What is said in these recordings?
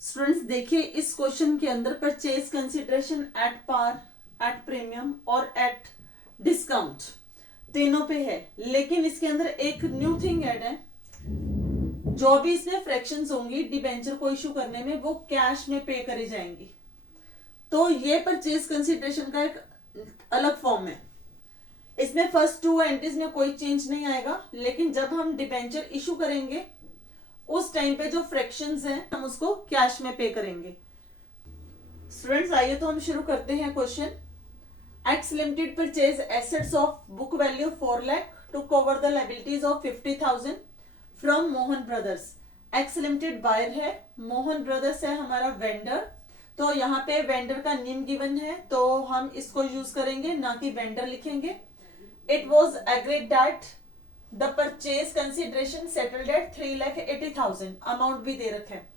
Students देखिए, इस question के अंदर purchase consideration at par, at premium और एट डिस्काउंट तीनों पे है, लेकिन इसके अंदर एक न्यू थिंग ऐड है। जो भी इसमें फ्रैक्शंस होंगी डिबेंचर को इशू करने में, वो कैश में पे करी जाएंगी। तो ये परचेज कंसिडरेशन का एक अलग फॉर्म है। इसमें फर्स्ट टू एंट्रीज में कोई चेंज नहीं आएगा, लेकिन जब हम डिबेंचर इशू करेंगे उस टाइम पे जो फ्रैक्शंस हैं हम उसको कैश में पे करेंगे। स्टूडेंट्स आइए तो हम शुरू करते हैं question. X limited purchase assets of book value 4 lakh to cover the liabilities of 50,000 from Mohan brothers. X limited buyer है, मोहन ब्रदर्स है हमारा वेंडर। तो यहाँ पे वेंडर का नेम गिवन है, तो हम इसको यूज करेंगे, ना कि वेंडर लिखेंगे। It was agreed that the purchase consideration settled at 3,80,000। Amount भी दे रखा है।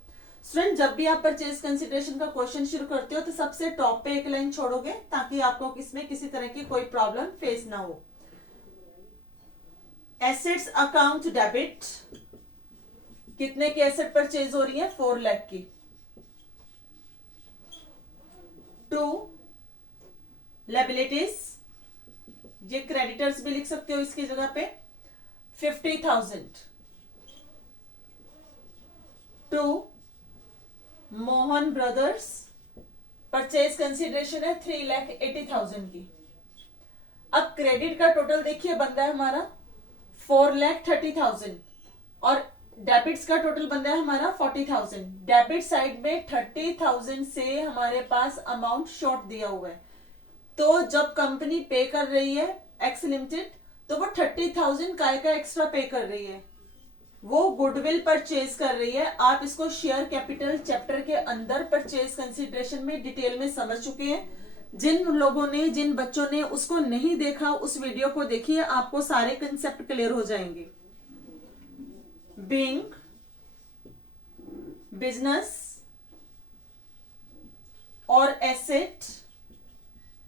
स्टूडेंट जब भी आप परचेज कंसिडरेशन का क्वेश्चन शुरू करते हो तो सबसे टॉप पे एक लाइन छोड़ोगे, ताकि आपको इसमें किसी तरह की कोई प्रॉब्लम फेस ना हो। एसेट्स अकाउंट डेबिट, कितने की एसेट परचेज हो रही है? 4 लाख की। टू लायबिलिटीज, ये क्रेडिटर्स भी लिख सकते हो इसकी जगह पे, 50,000 to Mohan brothers. Purchase consideration है 3,80,000 की। अब क्रेडिट का टोटल देखिए बन रहा है हमारा 4,30,000 और डेबिट्स का टोटल बन रहा है हमारा 40,000। डेबिट साइड में 30,000 से हमारे पास अमाउंट शॉर्ट दिया हुआ है। तो जब कंपनी पे कर रही है एक्स लिमिटेड, तो वो 30,000 काय का एक्स्ट्रा पे कर रही है, वो गुडविल परचेज कर रही है। आप इसको शेयर कैपिटल चैप्टर के अंदर परचेज कंसिडरेशन में डिटेल में समझ चुके हैं। जिन लोगों ने, जिन बच्चों ने उसको नहीं देखा, उस वीडियो को देखिए, आपको सारे कंसेप्ट क्लियर हो जाएंगे। बीइंग बिजनेस और एसेट,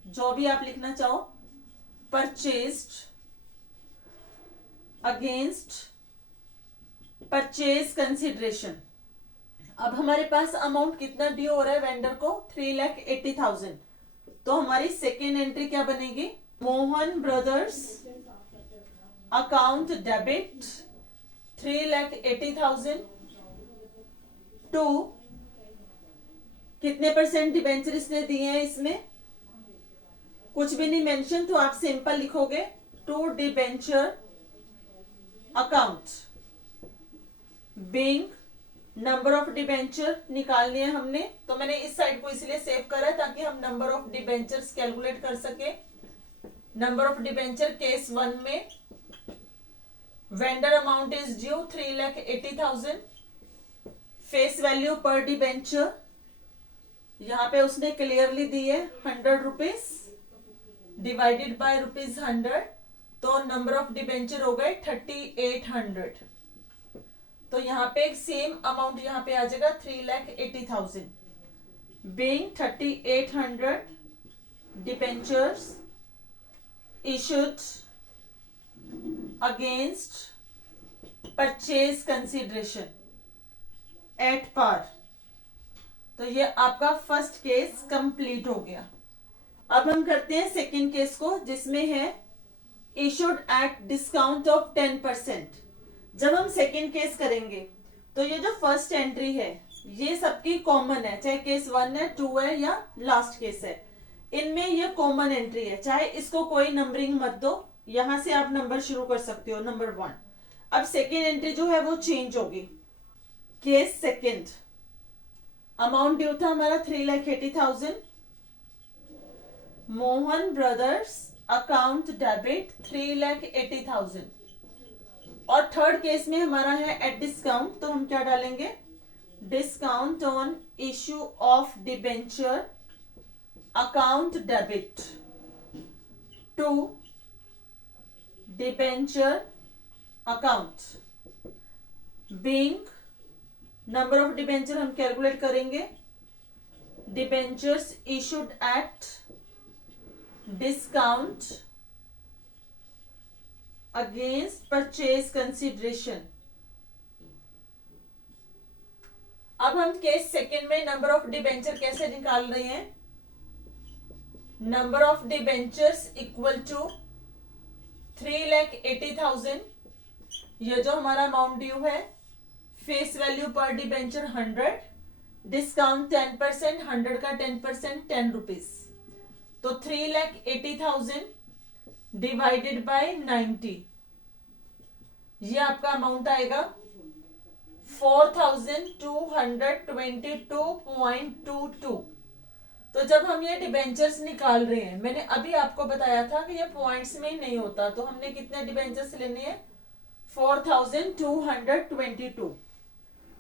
जो भी आप लिखना चाहो, परचेज्ड अगेंस्ट परचेज कंसिडरेशन। अब हमारे पास अमाउंट कितना ड्यू हो रहा है वेंडर को? 3,80,000। तो हमारी सेकेंड एंट्री क्या बनेगी? Mohan brothers account debit 3,80,000 to कितने परसेंट डिबेंचर इसने दिए हैं? इसमें कुछ भी नहीं मेंशन, तो आप सिंपल लिखोगे to debenture account. Being number of debenture निकालनी है हमने, तो मैंने इस साइड को इसलिए सेव करा है ताकि हम नंबर ऑफ डिबेंचर्स कैलकुलेट कर सके। नंबर ऑफ डिबेंचर केस 1 में vendor amount is due 3,80,000। Face value per debenture यहां पे उसने क्लियरली दी है 100 रुपीज डिवाइडेड बाय ₹100, तो नंबर ऑफ डिबेंचर हो गए 3,800। तो यहाँ पे एक सेम अमाउंट यहाँ पे आ जाएगा 3,80,000। Being 3,800 debentures issued against purchase consideration at par. तो ये आपका फर्स्ट केस कंप्लीट हो गया। अब हम करते हैं सेकेंड केस को, जिसमें है इशूड एट डिस्काउंट ऑफ 10%। जब हम सेकेंड केस करेंगे तो ये जो फर्स्ट एंट्री है ये सबकी कॉमन है, चाहे केस 1 है, 2 है या लास्ट केस है, इनमें ये कॉमन एंट्री है। चाहे इसको कोई नंबरिंग मत दो, यहां से आप नंबर शुरू कर सकते हो, नंबर 1। अब सेकेंड एंट्री जो है वो चेंज होगी। केस सेकेंड, अमाउंट ड्यू था हमारा 3,80,000। Mohan brothers account debit 3,80,000। और थर्ड केस में हमारा है एट डिस्काउंट, तो हम क्या डालेंगे? Discount on issue of debenture account debit to debenture account. Being number of debenture हम कैलकुलेट करेंगे, debentures issued at discount against purchase consideration. अब हम केस सेकंड में नंबर ऑफ डिबेंचर कैसे निकाल रहे हैं? Number of debentures equal to 3,80,000, ये जो हमारा अमाउंट ड्यू है, face value per debenture 100, discount 10%, 100 का 10% 10 रुपीज, तो 3,80,000 डिवाइडेड बाय 90, ये आपका अमाउंट आएगा 4,222.22। तो जब हम ये डिबेंचर्स निकाल रहे हैं, मैंने अभी आपको बताया था कि ये पॉइंट्स में नहीं होता, तो हमने कितने डिबेंचर्स लेने हैं? 4,222।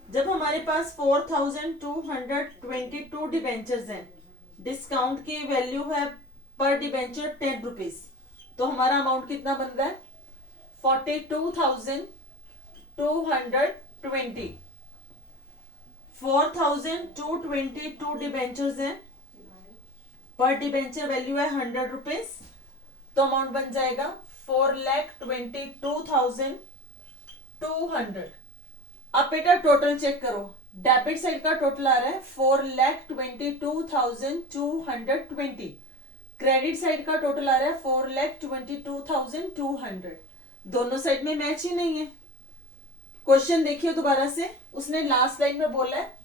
जब हमारे पास 4,222 डिबेंचर्स हैं, डिस्काउंट की वैल्यू है पर डिबेंचर 10 रुपीज, तो हमारा अमाउंट कितना बन रहा है? 42,220। 4,222 डिबेंचर्स हैं, पर डिबेंचर वैल्यू है 100 रुपीज, तो अमाउंट बन जाएगा 4,22,200। अब बेटा टोटल चेक करो, डेबिट साइड का टोटल आ रहा है 4,22,220, क्रेडिट साइड का टोटल आ रहा है 4,22,200, दोनों साइड में मैच ही नहीं है। क्वेश्चन देखिए दोबारा से, उसने लास्ट लाइन में बोला है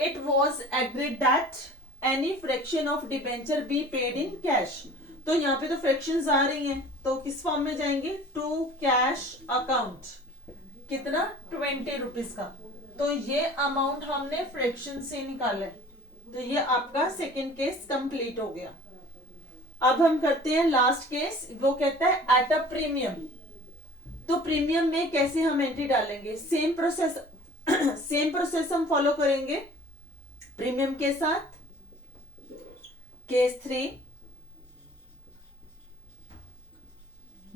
it was agreed that any fraction of debenture be paid in cash, तो यहाँ पे तो फ्रैक्शंस आ रही हैं, तो किस फॉर्म में जाएंगे? टू कैश अकाउंट, कितना? 20 रुपीज का, तो ये अमाउंट हमने फ्रैक्शन से निकाला है, तो ये आपका सेकेंड केस कंप्लीट हो गया। अब हम करते हैं लास्ट केस, वो कहता है एट अ प्रीमियम। तो प्रीमियम में कैसे हम एंट्री डालेंगे? सेम प्रोसेस हम फॉलो करेंगे प्रीमियम के साथ। Case 3,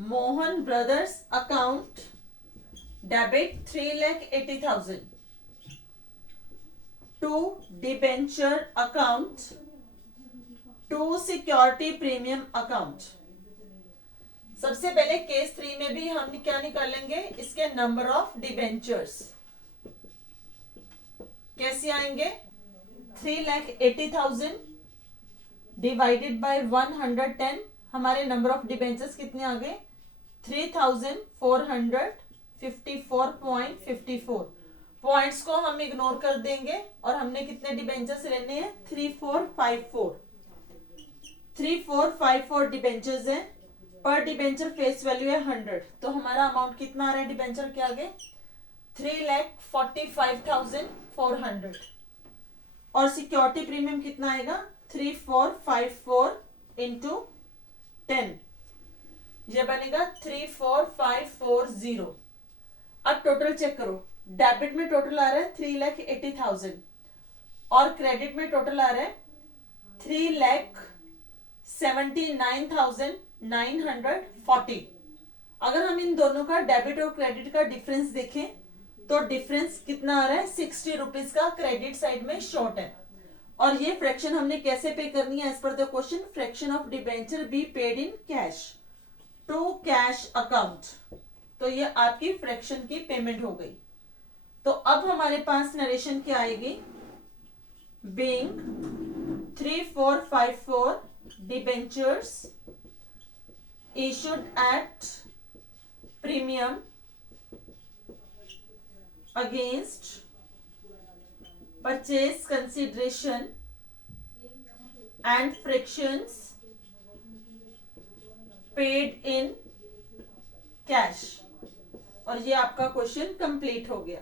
Mohan brothers account debit 3,80,000 to debenture account to security premium account. सबसे पहले केस 3 में भी हम क्या निकालेंगे? इसके नंबर ऑफ डिबेंचर्स कैसे आएंगे? 3,80,000 डिवाइडेड बाय 110, हमारे नंबर ऑफ डिबेंचर्स कितने आ गए? 3,454.54। पॉइंट्स को हम इग्नोर कर देंगे और हमने कितने डिबेंचर्स लेने हैं? 3,454 डिबेंचर्स हैं, पर डिबेंचर फेस वैल्यू है 100, तो हमारा अमाउंट कितना आ रहा है डिबेंचर के आगे? 3,45,400, और सिक्योरिटी प्रीमियम कितना आएगा? 3,454 इंटू 10, यह बनेगा 3,4,540। अब टोटल चेक करो, डेबिट में टोटल आ रहा है 3,80,000 और क्रेडिट में टोटल आ रहा है 3,79,940। अगर हम इन दोनों का डेबिट और क्रेडिट का डिफरेंस देखें तो डिफरेंस कितना आ रहा है? 60 रुपीज का क्रेडिट साइड में शॉर्ट है। और ये फ्रैक्शन हमने कैसे पे करनी है? As per the question, fraction of debenture be paid in cash to cash account, तो ये आपकी फ्रैक्शन की पेमेंट हो गई। तो अब हमारे पास नरेशन क्या आएगी? Being 3,454 debentures issued at premium against purchase consideration and fractions paid in cash, और ये आपका क्वेश्चन कंप्लीट हो गया।